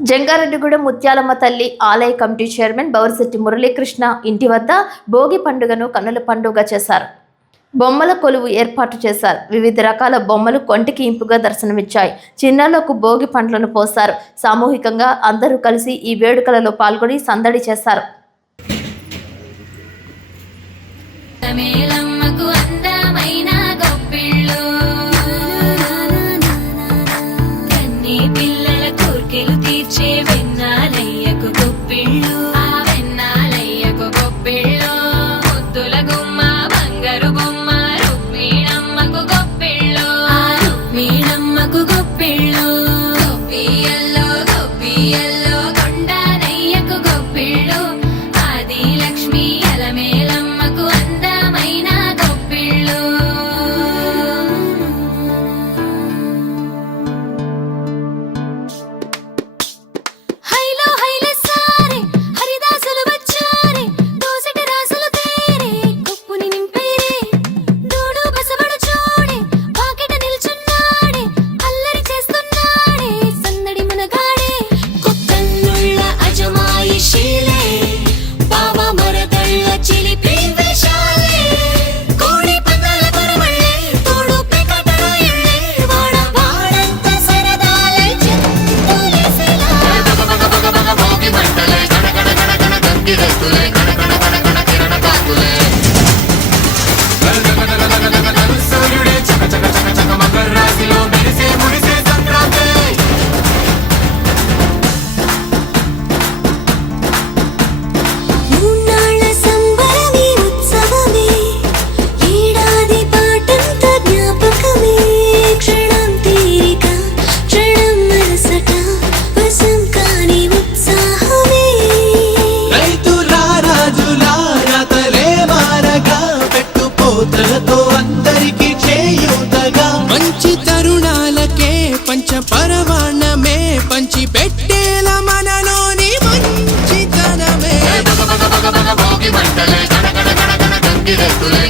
జంగారెడ్డిగూడెం ముత్యాలమ్మ తల్లి ఆలయ committee chairman Bowrisetti Muralikrishna ఇంటి వద్ద భోగి పండుగను కన్నుల పండుగ చేశారు. బొమ్మల కొలువు ఏర్పాటు చేశారు. వివిధ రకాల బొమ్మలు కొంటికి ఇంపుగా దర్శనమిచ్చాయి. చిన్నాలకు భోగి పండ్లను పోశారు సామూహికంగా అందరూ కలిసి ఈ వేడుకలలో పాల్గొని సందడి చేశారు. అందమైన incredible like, like. give it to me.